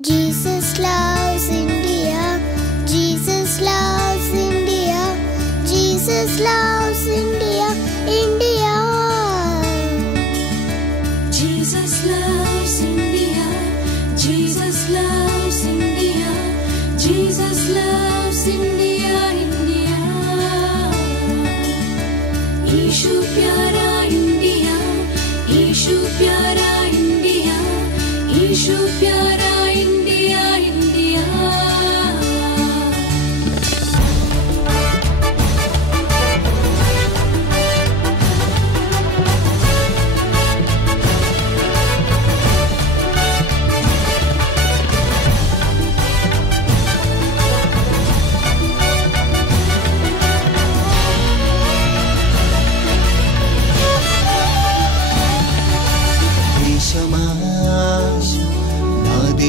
Jesus loves India. Jesus loves India. Jesus loves India. India. Jesus loves India. Jesus loves India. Jesus loves India. India. Yeshu pyara India. Yeshu pyara India. Yeshu pyara India. India.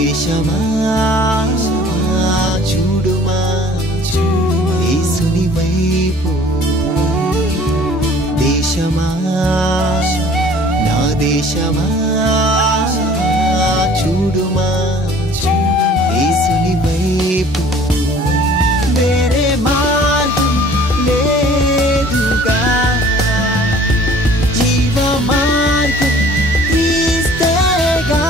దేశమా చూడుమా యేసుని వైపు దేశమా నా దేశమా చూడుమా యేసుని వైపు వేరే మార్గం లేదుగా జీవ మార్గం క్రీస్తేగా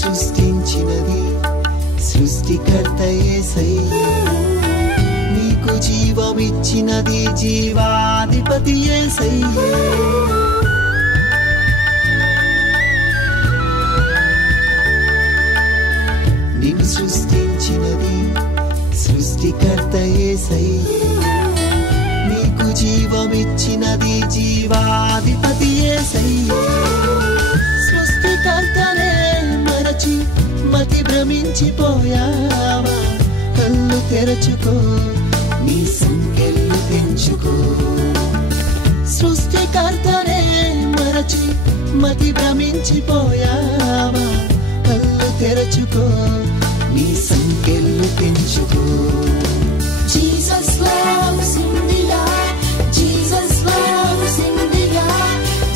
సృష్టించినది సృష్టికర్త యేసయ్యా నీకు జీవమిచ్చినది జీవాధిపతి యేసయ్యా నిన్ను సృష్టించినది సృష్టికర్త యేసయ్యా నీకు జీవమిచ్చినది జీవాధిపతి యేసయ్యా సృష్టికర్తనే మతి భ్రమించిపోయావా కళ్ళు తెరచుకో నీ సంకెళ్ళు తెంచుకో సృష్టికర్తనే మరచి మతి భ్రమించిపోయావా కళ్ళు తెరచుకో నీ సంకెళ్ళు తెంచుకో Jesus loves India. Jesus loves India.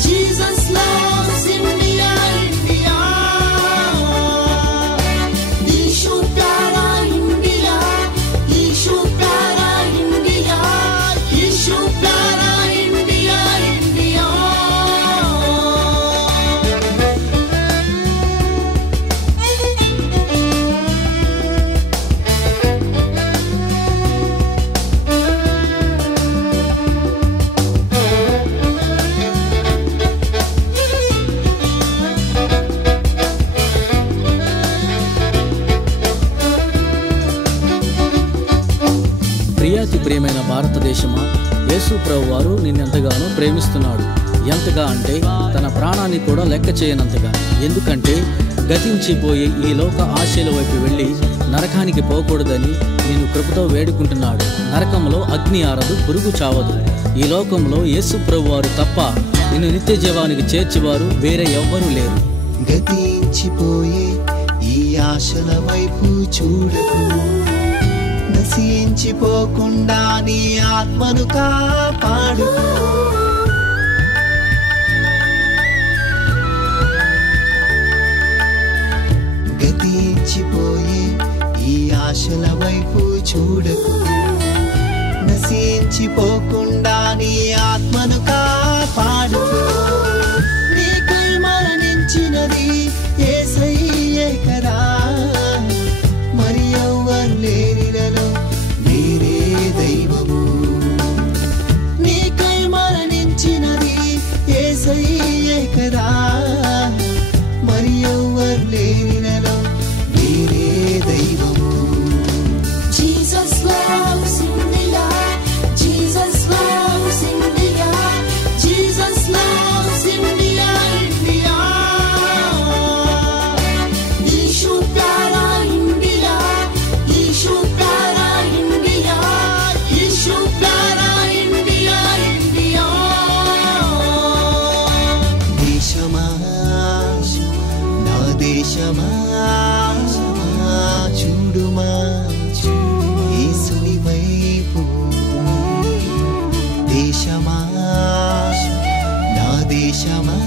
Jesus loves India. India. Yeshu pyara India. Yeshu pyara India. Yeshu pyara India. India. ప్రియాతి ప్రియమైన భారతదేశమా, యేసు ప్రభువారు నిన్నెంతగానో ప్రేమిస్తున్నాడు. ఎంతగా అంటే తన ప్రాణాన్ని కూడా లెక్క చేయనంతగా. ఎందుకంటే గతించిపోయే ఈ లోక ఆశల వైపు వెళ్ళి నరకానికి పోకూడదని నిన్ను కృపతో వేడుకుంటున్నాడు. నరకంలో అగ్ని ఆరదు, పురుగు చావదు. ఈ లోకంలో యేసు ప్రభువారు తప్ప నిన్ను నిత్య జీవానికి చేర్చేవారు వేరే ఎవ్వరూ లేరు. గతించిపోయే ఈ ఆశల వైపు చూడకు, నశించిపోకుండా నీ ఆత్మను కాపాడు. దేశమా